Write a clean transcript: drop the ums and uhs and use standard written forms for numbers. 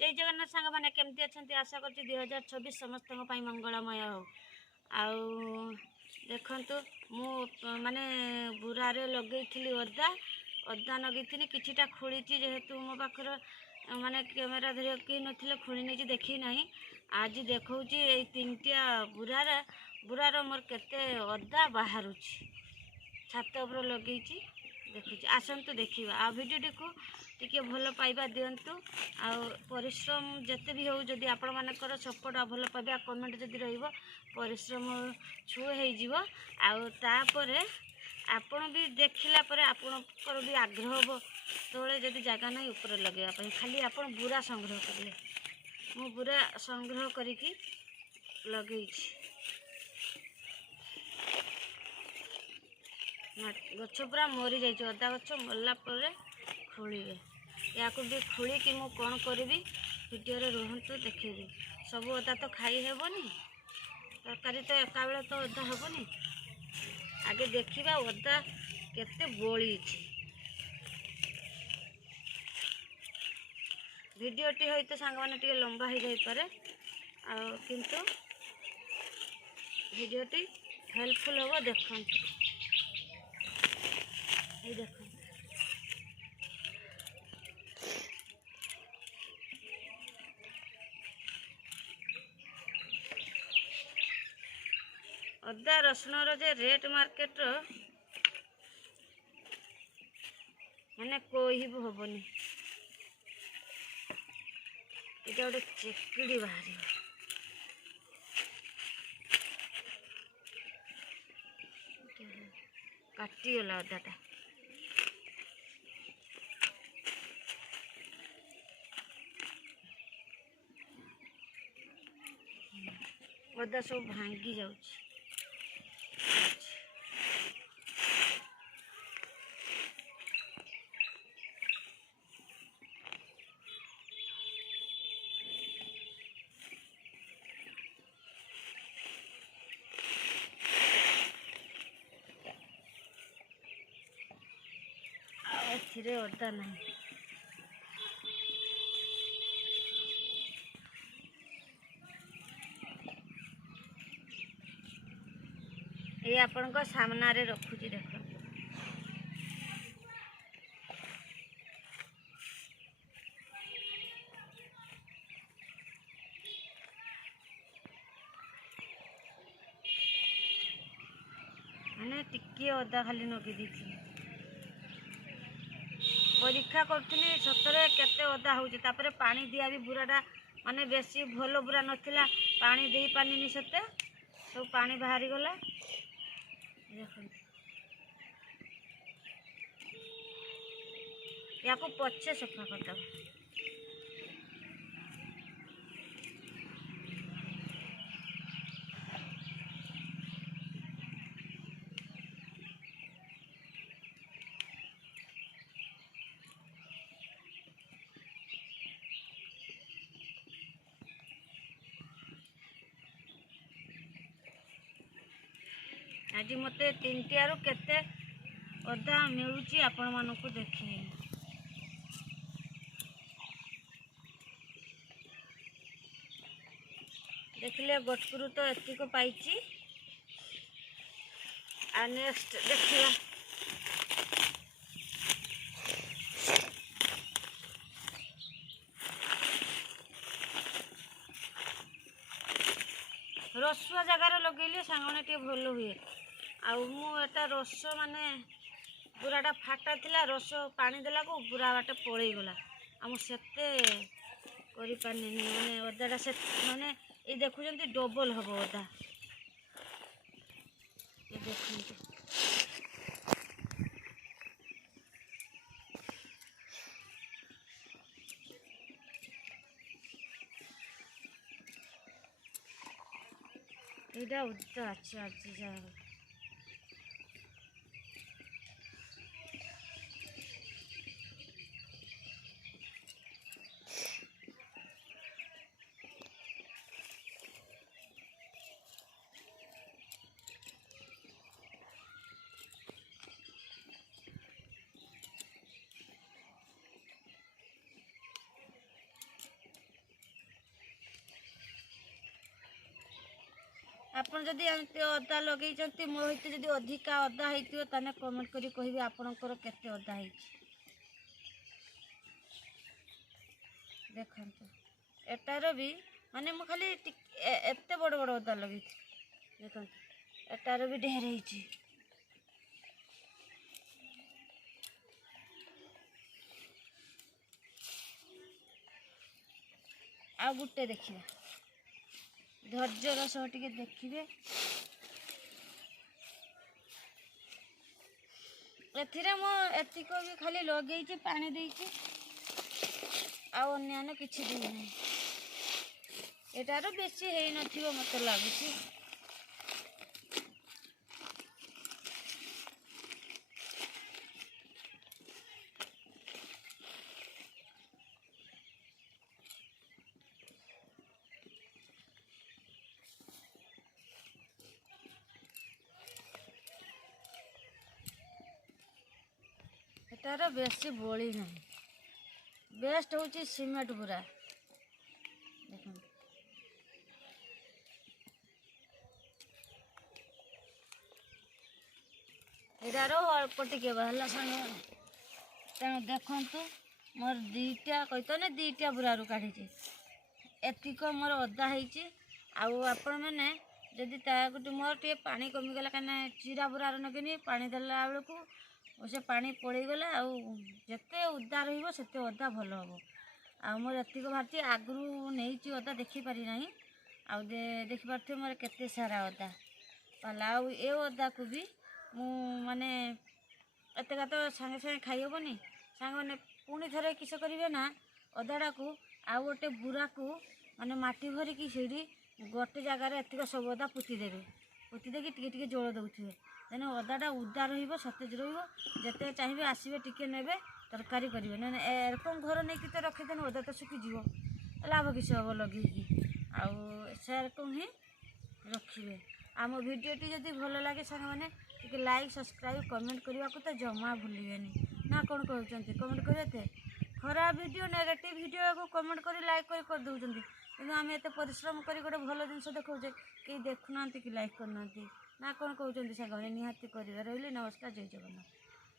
जय जगन्नाथ सांग मैंने केमती अच्छा आशा कर 2024 समस्त मंगलमय हो देखु मु माने बुरारे लगे अदा अदा लगे किटा खोली जेहेतु मो पाखर माने कैमेरा धर कहीं नथिले खोली नहीं देखी ना आज देखा ये 3टा बुरार मोर केते अदा बाहर छात उपर लगे देखी आसतु देखा आ भिडियो को टिके भल पाइबा दिंतु आ परिश्रम जिते भी हो जदि आपण मानकर सपोर्ट आ भल पाइबा कमेंट जदि रहिबो परिश्रम छुए हो तापर आपण भी देखला पर आपणकर भी आग्रह हो तले जदि जगह नहीं ऊपर लगे खाली आपण बुरा संग्रह करें मु बुरा संग्रह करिकी लगे गछ पूरा मरी जाइए अदा गछ मरला खोलिए या भी खोल कि मु कौन करी वीडियो रुहतु देखेबी सब अदा तो खाई हेबनी तरकारी तो एका बेले तो अदा हेबनी आगे देखा अदा केते बोली वीडियोटी हईतो सांग मैंने टे लंबा हो जापे किंतु वीडियोटी हेल्पफुल हम देखु देख अदा रसुण रे रेट मार्केट मैंने कोई हेनी ये गोटे चेकड़ी बाहर काटीगला अदाटा अदा सब भांगी जाऊँ एथिरे अदा नहीं ये आपण को सामना रे रखुची देख मैंने टिके अदा खाली नगे दी परीक्षा करी सतरे केते अदा होपर पानी दिया भी बुराटा माने बेसी भल बुरा नथिला पानी दे पानी सते सब पानी बाहरी गला या को पछे सफा करता आज मत 3टारू केते अदा मिलूची आपण मानकु देखिए देखिले गटकुरु तो एतिक पाइची आ नेक्स्ट देखिला रसुआ जगार लगेली सांगने टे भल हुए आटा रस माने बुराटा फाटा थिला रस पानी देला को बुरा बाटे पड़े गला से करि पानी माने अदाटा से माने ये देखुचंती डबल हबो अदा ये देखुंती एटा उद्दा अच्छा अच्छी जा ଆପଣ ଯଦି ଏମିତି ଅଦା ଲଗେଇଛନ୍ତି ମୋ ସହିତ ଯଦି ଅଧିକା ଅଦା ହେଇଥିବ ତାହେଲେ କମେଣ୍ଟ କରି କହିବେ ଆପଣଙ୍କର କେତେ ଅଦା ହେଇଛି। ଦେଖନ୍ତୁ ଏଟାର ବି ମାନେ ମୁଁ ଖାଲି ଏତେ ବଡ଼ ବଡ଼ ଅଦା ଲଗେଇଥିଲି। ଦେଖନ୍ତୁ ଏଟାର ବି ଢେର ହେଇଛି। ଆଉ ଗୋଟେ ଦେଖିବା, ଧୈର୍ଯ୍ୟର ସହ ଟିକେ ଦେଖିବେ। ଏଥିରେ ମୁଁ ଏତିକ ବି ଖାଲି ଲଗେଇଛି, ପାଣି ଦେଇଛି, ଆଉ ଅନ୍ୟାନ୍ୟ କିଛି ଦେଇନାହିଁ। ଏଟାର ବେଶୀ ହେଇନଥିବ ମୋତେ ଲାଗୁଛି। ଏଟାର ବେଶୀ ବଳି ନାହିଁ। ବେଷ୍ଟ ହେଉଛି ସିମେଣ୍ଟ ଗୁରା। ଦେଖନ୍ତୁ ଏଟାର ଅଳ୍ପ ଟିକେ ବାହାରିଲା ସାଙ୍ଗମାନେ। ତେଣୁ ଦେଖନ୍ତୁ ମୋର ଦୁଇଟା କହିଥାନେ ଦୁଇଟା ବୁରାରୁ କାଢ଼ିଛି। ଏତିକ ମୋର ଅଦା ହେଇଛି। ଆଉ ଆପଣମାନେ ଯଦି ତାକୁ ମୋର ଟିକେ ପାଣି କମିଗଲା, କାହିଁକିନା ଚିରା ବୁରାର ନଗେନି ପାଣି ଦେଲା ବେଳକୁ ସେ ପାଣି ପଳେଇଗଲା। ଆଉ ଯେତେ ଓଦା ରହିବ ସେତେ ଅଦା ଭଲ ହେବ। ଆଉ ମୋର ଏତିକ ବାହାରିଛି। ଆଗରୁ ନେଇଛି ଅଦା ଦେଖିପାରି ନାହିଁ। ଆଉ ଦେଖିପାରୁଥିବେ ମୋର କେତେ ସାରା ଅଦା ପାଲା। ଆଉ ଏ ଅଦାକୁ ବି ମୁଁ ମାନେ ଏତେକା ତ ସାଙ୍ଗେ ସାଙ୍ଗେ ଖାଇହେବନି। ସାଙ୍ଗମାନେ ପୁଣି ଥରେ କିସ କରିବେ ନା ଅଦାଟାକୁ ଆଉ ଗୋଟେ ବୁରାକୁ ମାନେ ମାଟି ଭରିକି ସେଇଠି ଗୋଟେ ଜାଗାରେ ଏତିକ ସବୁ ଅଦା ପୋତି ଦେବେ। ପୋତି ଦେଇକି ଟିକେ ଟିକେ ଜଳ ଦେଉଥିବେ। ତେଣୁ ଅଦାଟା ଉଦା ରହିବ, ସତେଜ ରହିବ। ଯେତେ ଚାହିଁବେ ଆସିବେ ଟିକେ ନେବେ, ତରକାରୀ କରିବେ। ନହେଲେ ଏରକମ ଘର ନେଇକି ତ ରଖିଦେନେ ଅଦା ତ ଶୁଖିଯିବ, ଲାଭ କିଛି ହେବ ଲଗେଇକି। ଆଉ ସେରକମ ହିଁ ରଖିବେ। ଆମ ଭିଡ଼ିଓଟି ଯଦି ଭଲ ଲାଗେ ସାଙ୍ଗମାନେ ଟିକେ ଲାଇକ୍, ସବସ୍କ୍ରାଇବ୍, କମେଣ୍ଟ କରିବାକୁ ତ ଜମା ଭୁଲିବେନି। ନା କ'ଣ କହୁଛନ୍ତି? କମେଣ୍ଟ କରିବେ। ଖରାପ ଭିଡ଼ିଓ, ନେଗେଟିଭ୍ ଭିଡ଼ିଓକୁ କମେଣ୍ଟ କରି ଲାଇକ୍ କରିଦେଉଛନ୍ତି। କିନ୍ତୁ ଆମେ ଏତେ ପରିଶ୍ରମ କରି ଗୋଟେ ଭଲ ଜିନିଷ ଦେଖାଉଛେ, କେହି ଦେଖୁନାହାନ୍ତି କି ଲାଇକ୍ କରୁନାହାନ୍ତି। ନା କ'ଣ କହୁଛନ୍ତି ସାଙ୍ଗମାନେ? ନିହାତି କରିବେ। ରହିଲି, ନମସ୍କାର, ଜୟ ଜଗନ୍ନାଥ।